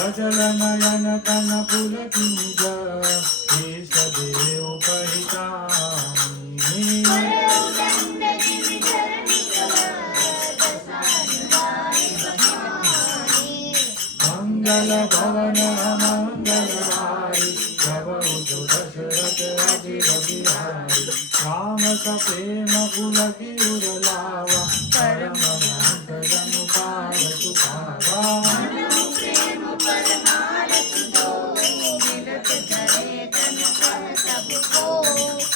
सजल नयन तन पुलकित देव परिचानी मंगल भवन मंगलहारी प्रभु दशरथ अजिर बिहारी राम सप्रेम पुलकित लावा परम जन पार सुखावा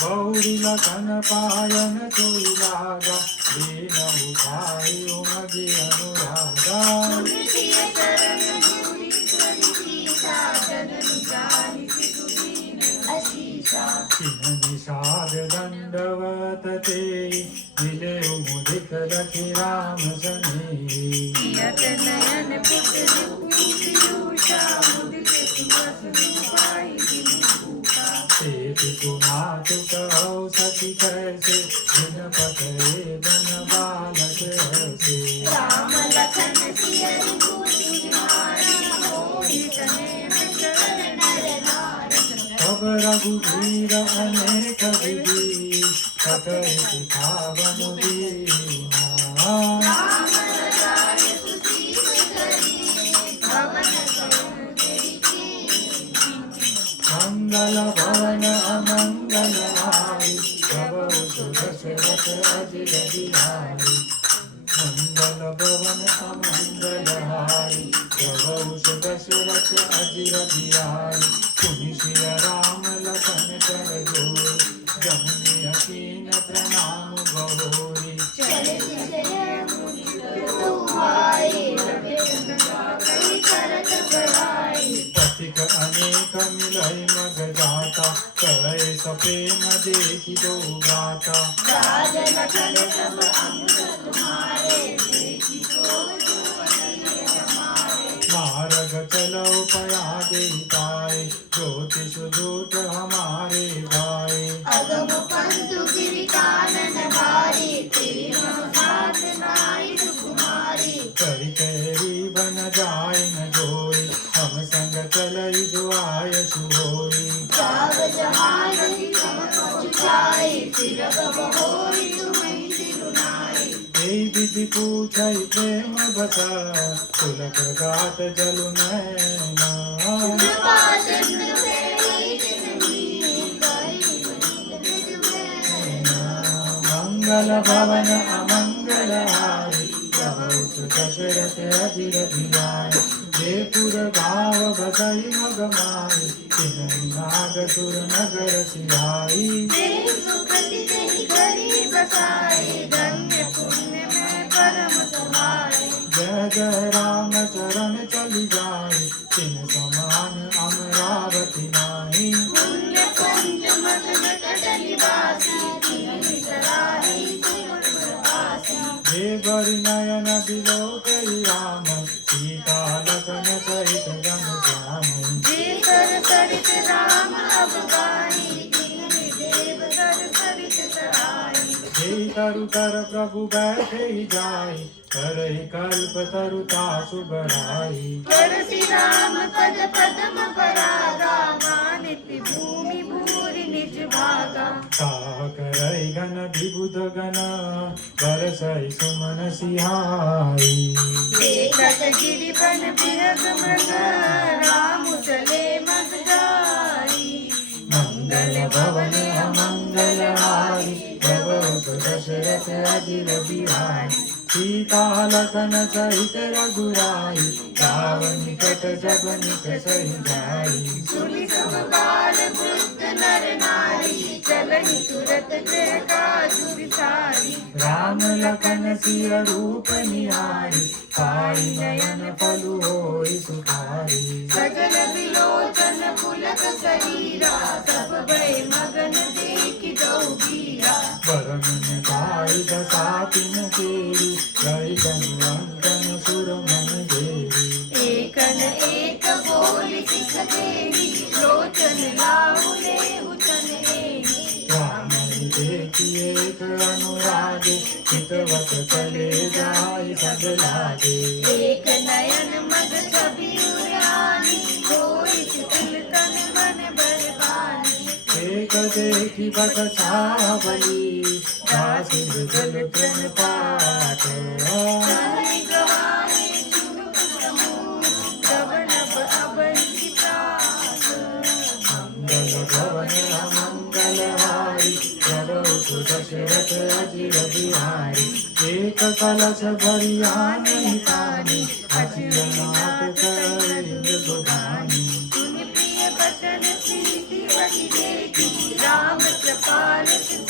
गौरी लखन पायन सोई लागा दीन उठाई उमगे अनुरागा निषाद दंडवत ते दिले मुदित रखि राम सने नयन मात कहो सखी कैसे दिन पकड़े बन बालक ऐसे राम लखन सियरि तब रघुवीर अनेक विधि सकल सिखावन दीना मंगल भवन अमंगलहारी प्रभु दशरथ अजिर बिहारी मंगल भवन अमंगलहारी प्रभु दशरथ अजिर बिहारी पुनि सिया राम लखन कर जोर जमुनि अकीन प्रणाम गौरी पथिक अनेक मिलय मग जाता कहे सप्रेम देखि दो गाता मार्ग चलो पया देताए ज्योतिष दूत हमारे भाई अगम पंतु गिरि कानन भारी तेरी साथ नाई सुकुमारी करी तेरी बन जाय न जोई हम संग चलई जो आय सुहोई जाव जहाज चुचाई सिरग बहोई तुम्हें सिरुनाई ए विधि पूछई प्रेम बसा पुलक गात जलु नैना कृपा सिंधु तेरी जिनगी करी मंगल भवन अमंगलहारी प्रभु दशरथ अजिर बिहारी जयपुर गाँव बसई मग माई तिन्हि नाग सुर नगर सिहाई तेरी सुकृति तेरी घरी बसाई धन्य पुण्य में परम समाई जय जय राम चरण चली जाए तिन समान अमरावती नाई पुण्य कुंज मगन कटली बासी तिन्हि सराही सुर प्रवासी हे बरि नयन बिलोकई राम सीता लखन सहित जन श्याम जेकर सरित राम अवगाही तिन्हि देव कर सरित सहाई हे तरु तर प्रभु बैठे जाय करहि कल्प तरु तासु बढ़ाई परसि राम पद पद्म परागा मानिति भूमि भूरि निज भागा ता करहि गण विबुध गण बरसई सुमन सिहाई देखत गिरि वन बिहग मृग राम चले मग जाई मंगल भवन अमंगलहारी प्रभु दशरथ अजिर बिहारी सीता लखन सहित रघुराई रावण निकट जब निक सहि जाई सुनि सब बाल वृद्ध नर नारी चलहि तुरत जय काजु विचारी राम लखन सिय रूप निहारी पाई नयन पलु होई सुखारी सजल विलोचन पुलक शरीरा सब भय मगन देखि दौ बीरा बरमन गाई दसातिन केरी गई धनुवंतन सुर मन देवी एकन एक बोली सिख देवी लोचन लाहु लेहु तन एनी राम देखिए अनुरागे चितवत चले जाय सब लागे एक नयन मग छवि उड़ाई देखी बस छावली दासी जल तन पात साई गवाए चुनुक समूह तब नभ अबहि प्रात मंगल भवन मंगल हारी प्रभु दशरथ अजिर बिहारी एक कलश भरियान पानी अजिर नाथ करे दुबानी सुनि प्रिय बचन प्रीति बहि देखी राम कृपाल सिंह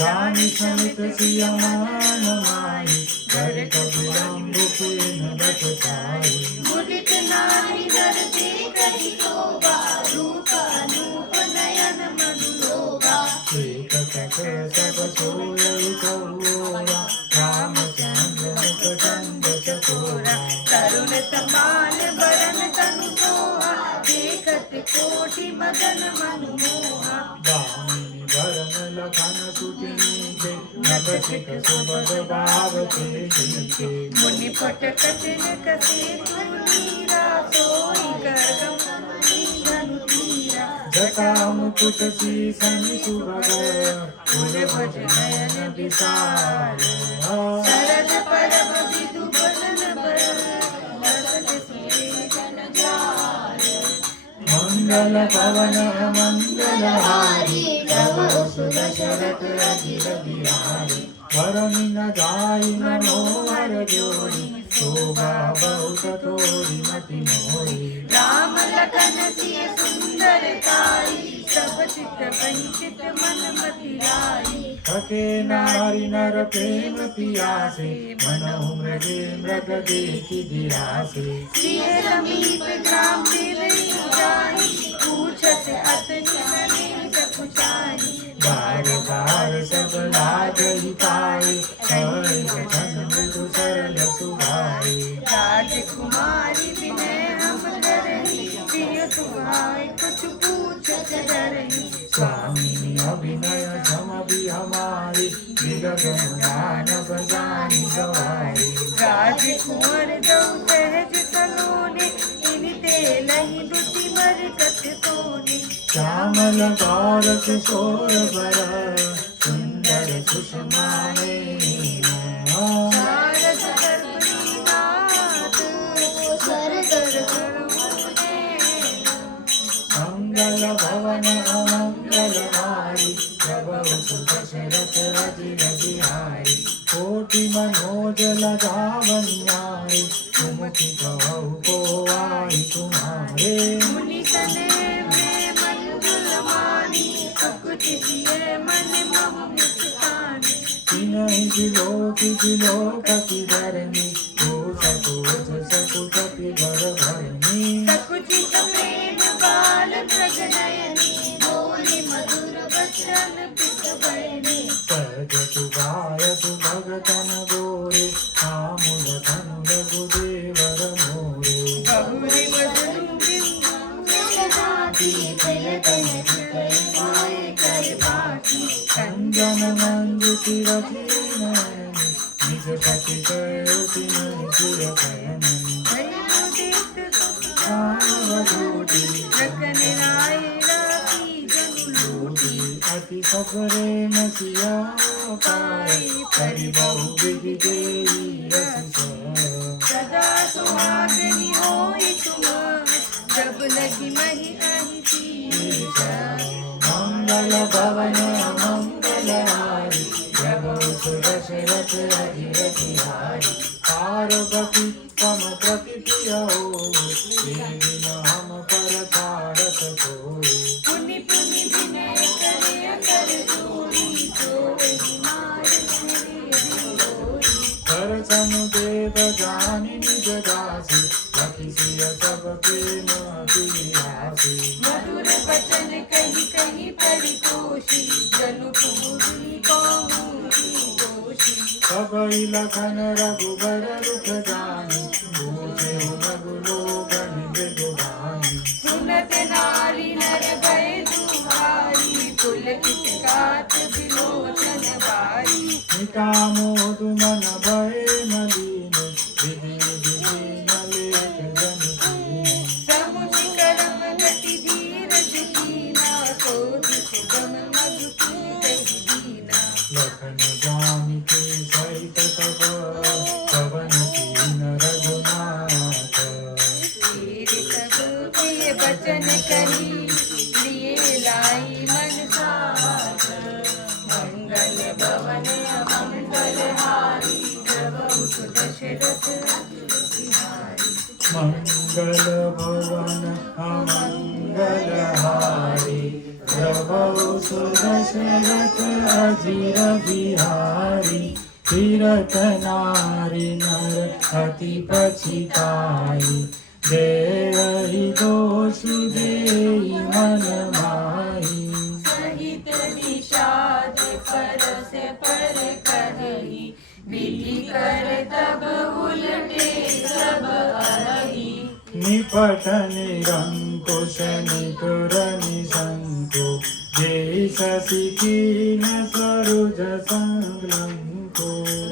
रानी समित सियमान माई घर कबिलम्ब न बट पाई मुदित नारी नर देखहि शोभा रूप अनूप नयन मधुलोभा एक कथ सब सोई कौरा रामचंद्र मुख चकोरा तरुण तमाल बरन तनु सोहा देखत कोटि मदन मनमोहा दामिनी वरण लखन सुतिनी के नभ सिख सुभग भाव के जीते मुनि पट कटिन कसे तुनीरा सोई करगम धनु तीरा जटा मुकुट सीसन सुभग फूल भज नयन विशाल शरद परब विदु बदन बर लसत सिरे जन जाल मंगल पवन मंगल हारी प्रभु सुदशरथ अजिर बिहारी वरनि न जाई मनोहर जोरी शोभा बहुत तोरी मति मोरी राम लखन सिय सुंदर काई सब चित वंचित मन मति लाई थके नारी नर प्रेम पियासे मनहु मृगे मृग देखी गिरासे सिय समीप ग्राम दिलई जाई पूछत अतनि नरेश पुछाई बार बार सब लाज ही पाए हरि वचन मृदु सरल सुभाए राजकुमारी विनय हम करही प्रिय सुहाय कुछ पूछत डरही स्वामी अभिनय क्षम भी हमारे विगत मानव जानी गवाए राजकुंवर दौ सहज सलोने इनि तेलहि दुति मर कथ सोने श्यामल गौर किशोर बर सुंदर सुषमाने सारस गर्भनी नाथ सरदर करुणे मंगल भवन अमंगल हारी प्रभु सुदशरथ अजिर बिहारी कोटि मनोज लगावनियारे सुमुखी कहु को आई तुम्हारे मुनि तने में मंगल मानी सकुच किए मन मह मुस्कानी तिनहि दिलो कति धरनी कोश सकुचति घर भरनी सकुचि प्रेम बाल प्रग नयनी बोली मधुर वचन पित बरनी सहज सुभाय सुभगतन गोरे आमुद धनु रघुदेवर मोरे बहुरी बदनु बिंदु जाति जय तन पाए कर बाकी कंजन मंजु तिरथि नयनि निज पति कयुति चिर कयनि भय मुदित वधूटी रकन राय राखी जनु लूटी अति सफरे न सिया पाए करि बहु विधि देई रसि सदा सुहागनी होई तुम जब लगी मही अहि तीर मंगल भवन मंगल हारी प्रभु सुदशरथ अजिर बिहारी पार्वती सम प्रति प्रिय हो दिन हम पर तारक को पुनि पुनि विनय करे कर जोड़ी जोड़ी मार मेरी जोड़ी दर्शन देव जानि निज दासी लखि सिय सब प्रेम अभिलाषी मधुर वचन कही कही परितोषी जनु पूरी कौमुदी दोषी सबई लखन रघुबर रुख जानी पूछे रघुलो गण मृदुबानी सुनत नारी नर भय दुहारी पुलकित कात विलोचन बारी निकामोदु मन भय मलिन विधि विधि न लेख जन कीन समुझ कर्म गति धीरज कीना लखन जानकी सहित सब पवन कीन रघुनाथ। वीर सब प्रिय बचन कही लिए लाई मन साथ। मंगल भवन मंगल हारी प्रभु दशरथ बिहारी। मंगल भवन अमंगल हारी प्रभु सुदशरथ अजिर बिहारी। तीरथ नारी नर अति पछिताई देहि दोष देहि मन माही। सहित निषाद परस पर करही विधि कर तब उलटे सब अरही। निपट निरंकुश निठुर निशंकु जय शशि कीन सरोज संलंकु।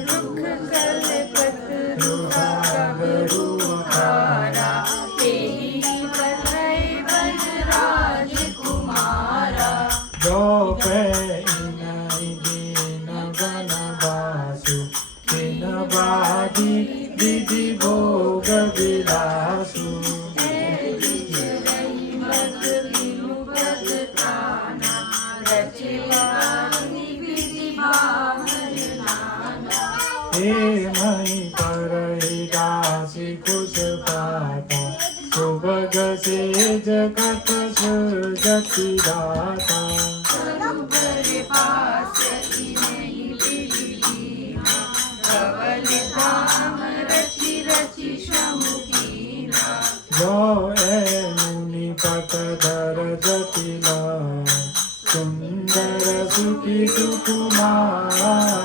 रुख कल्पतरु सागरु आकारा तेहि बधै बन राजकुमारा। जो पे इनहि दीन गण बासु तिन बाधी विधि भोग विलासु। हे मणि करहि दासी कुश पाता सुभग सेज कत सुजति दाता। जो ए मुनि पत धर जटिला सुंदर सुखी सुकुमार।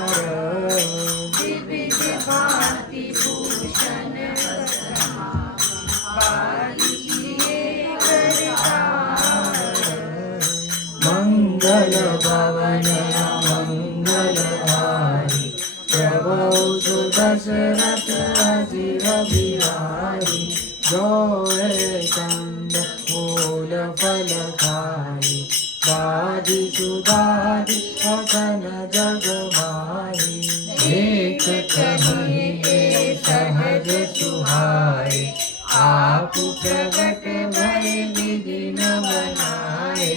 मंगल भवन मंगल हारी प्रभु सुदशरथ अजिर बिहारी। जो कंद मूल फल खाई बाधी सुधारी अखन जग माही। एक कहीं सहज सुहाए आप प्रगट भय विधि न बनाए।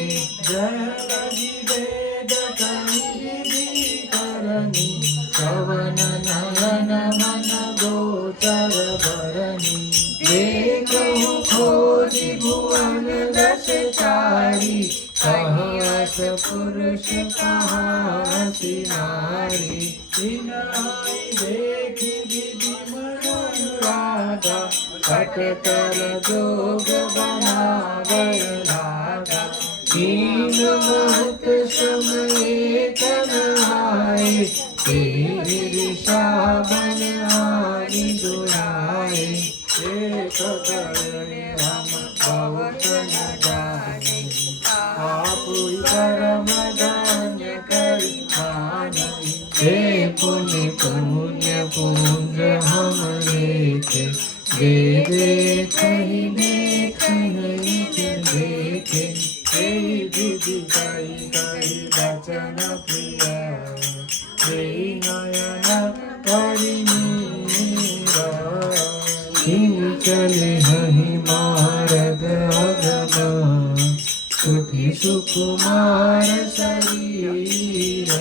जय लगी वेद कहि विधि करनी श्रवण नयन मन गोचर भरनी। देखहु खोजी भुवन दश चारी कहस पुरुष कहासी नारी। तिनहि देखि विधि मनोनुरागा कटतर जोग बनावर लागा। तीन मुहूर्त समय कनाए तेहि ऋषावन आदि दुराए। एक करे हम बहुत न जाने आप कर्म दान्य करि माने। हे पुण्य पुण्य पुंज हम लेखे दे कहीं देखे। हे विधि कही कही वचन प्रिय हे नयन परिमीरा। चले हहि मारग अगम सुखी सुकुमार शरीर।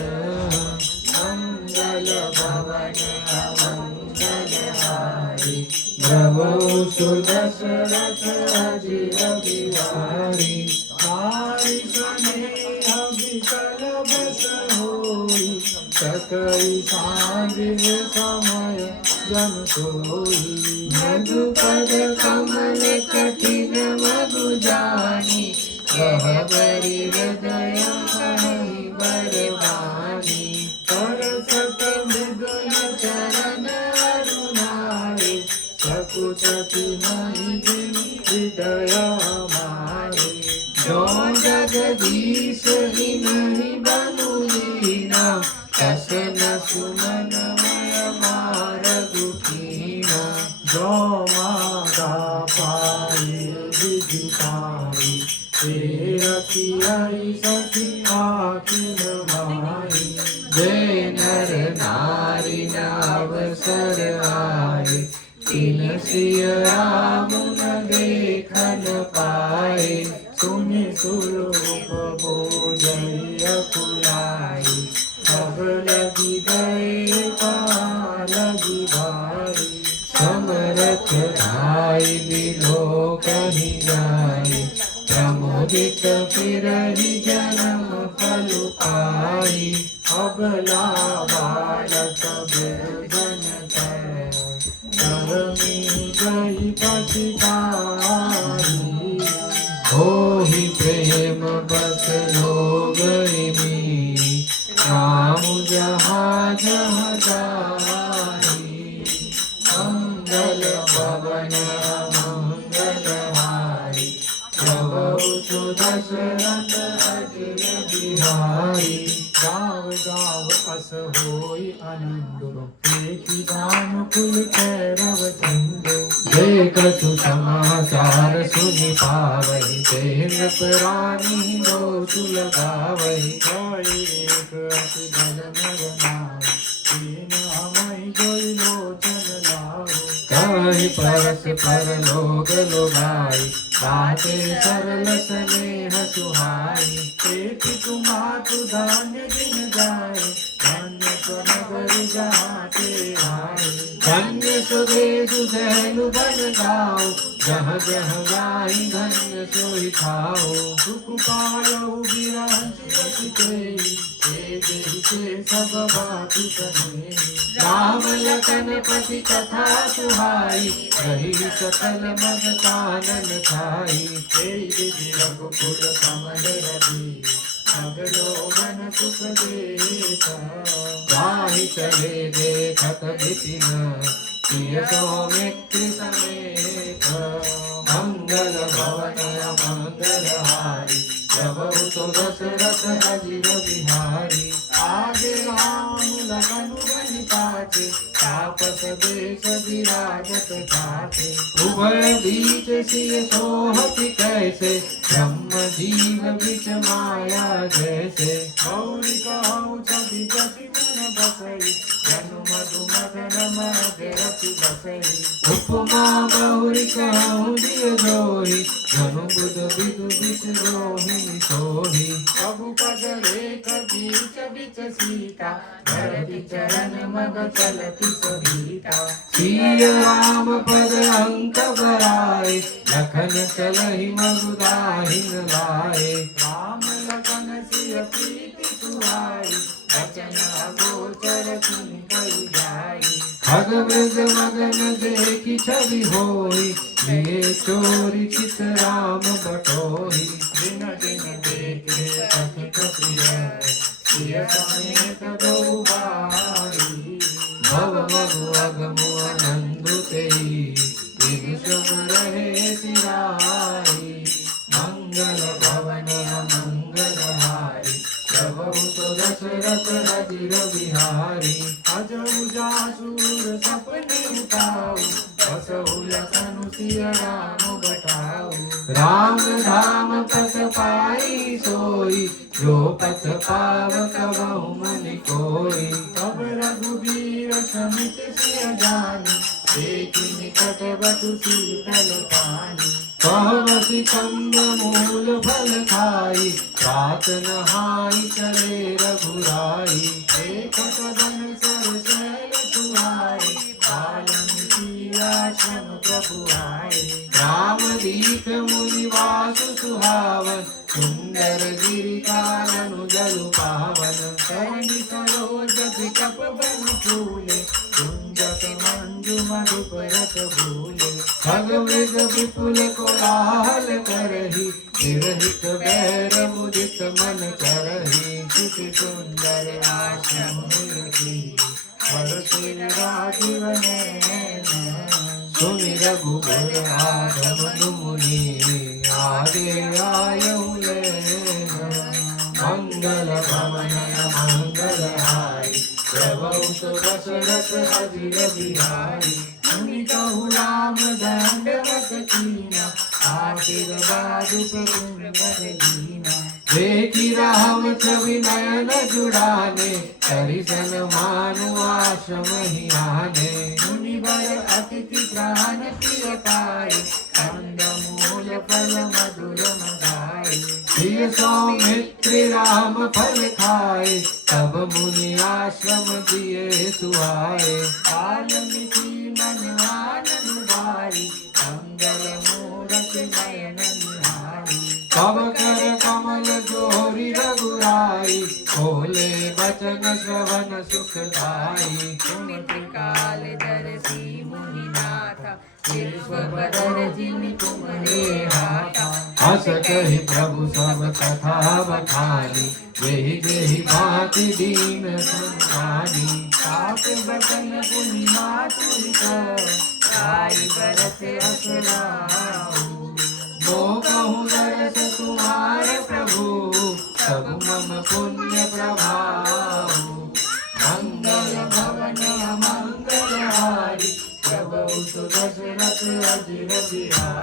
मंगल भवन अमंगल हारी प्रभु सुदशरथ अजिर बिहारी। हारि स्नेह विकल बस होई सकई सांझ समय जन सोई। मधुपद कमल कठिन मधु जानी गहबरी हृदय कहि बरबानी। परसत मृदुल चरण अरुणारे सकुचति नहीं हृदय हमारे। जो जगदीश ही नहीं बनुलीना कस न सुमन मय मार दुखीना। जो मागा पाए विधि पाई ते रखियाई सखी आखिन माई। जय अवसर आए, तीन सिय राम न देखन पाए, सुनि सुरूप बोझई अकुलाई, अब लगी गए कहाँ लगी भारी, समरथ धाई बिलो कहीं जाए, प्रमोदित फिरहि जन्म फल पाई, अबला बालक भोजन कर, धर्मी गई पछताई, होहि प्रेम बस लोग में, राम जहाँ जहाँ जाई, मंगल भवन मंगल हारी, प्रभु सुदशरथ अजिर बिहारी, गाँव गाँव अस होई आनंद, देखी भानुकुल कैरव चंद, देखतु समाचार सुनि पावहि, तेन प्राणी दोषु लगावहि, जय एक अति बल नर नाम, दीन हमहि जोई लोचन लाओ, कहि परस परलोक लोगाई, बाते सरल स्नेह सुहाई, एक तुम्हातु धान्य दिन जाए, धन्य तो नगर जहाँ ते आए, धन्य सुदेश सैलु बन गाओ, जहाँ जहाँ जाई धन्य सोई खाओ, सुख पायो बिरंचि तेई, देहि से सब भाति सने, राम लखन पति कथा सुहाई, रही सकल मग कानन खाई, तेई विधि रघुकुल कमल रवि, अगलो मन सुख देता, गाहि चले देखत बिपिन, प्रिय सौमित्र समेत, मंगल भवन मंगल हारी, प्रभु तो दशरथ अजिर बिहारी, आगे राम लखन बनि पाते, तापस देश विराजत ठाते, उभय बीच सिय सोहति कैसे, ब्रह्म जीव बिच माया जैसे, गौरी कहूँ छवि जति मन बसई, जनु मधु मदन मध्य रति बसई, उपमा बहुरी कहूँ दिय जोही, जनु बुध विदु बिच रोहिणी सोही, प्रभु पद रेख बीच बिच सीता, धरती चरण मग चलती सभीता, सिय राम पद अंक बराए, लखन चलहि मगुदाहिन लाए, राम लखन सिय प्रीति सुहाई, वचन अगोचर किन कहि जाई, खग मृग मगन देखि छवि होई, लिए चोरी चित राम बटोही, दिन दिन देखे पथिक प्रिय, प्रिय समेत दो बारी, भव मगु अगमु अनंदु तेई, बिनु सम रहे सिराई, मंगल भवन मंगल हारी, प्रभु तो दशरथ अजिर बिहारी, अजऊ जासूर सपने उठाऊ, बसहु लखन सिय राम बटाऊ, राम धाम पथ पाई सोई, जो पथ पावक बहु मनि कोई, तब रघुबीर समित सिय जानी, देखि निकट बटु शीतल पानी, कहवति कंद मूल फल खाई, प्रात नहाई चले रघुराई, देखत बन सर सैल सुहाई, पालन की आश्रम प्रभु आए, राम दीप मुनि वासु सुहावन, सुंदर गिरि कानन जलु पावन, सहनि सरोज बिकप बन फूले, कुंजक मंजु मधुप रस भूले, खग मृग विपुल कोलाहल करहि, विरहित बैर मुदित मन करहि, सुखि सुंदर आश्रम निरखि, परसि राजीव नयन, सुनि रघुबर आगमनु मुनि, आगे आयऊ लेन, मंगल भवन मंगल हारी, प्रभु तो दशरथ अजिर बिहारी, मुनि कहु राम दंडवत कीना, आशीर्वाद प्रभु दीना। देखी राम छवि नयन जुड़ाने, करी सन्मानु आश्रम ही आने। मुनि वर अतिथि प्राण प्रिय पाए, कंद मूल फल मधुर मदाए। प्रिय सौमित्र राम फल खाए, तब मुनि आश्रम दिए सुहाए। वाल्मीकि मन आनंद भाई, मंगल मूरत नयन निहारी। तब कर कमल जोरी रघुराई, बोले वचन श्रवण सुखदाई। तुम त्रिकाल दर्शी मुनिनाथा, विश्वपदर जिमि तुम्हरे हाथा। हस कहि प्रभु सब कथा बखानी, जेहि जेहि भांति दीन संतानी। आप बचन पुनि मातुर को, आई बरस अस राहु। मोह कहूँ दरस तुम्हारे प्रभु, सब मम पुण्य प्रभाव। मंगल भवन अमंगल हारी, प्रभु सुदशरथ अजिर बिहारी।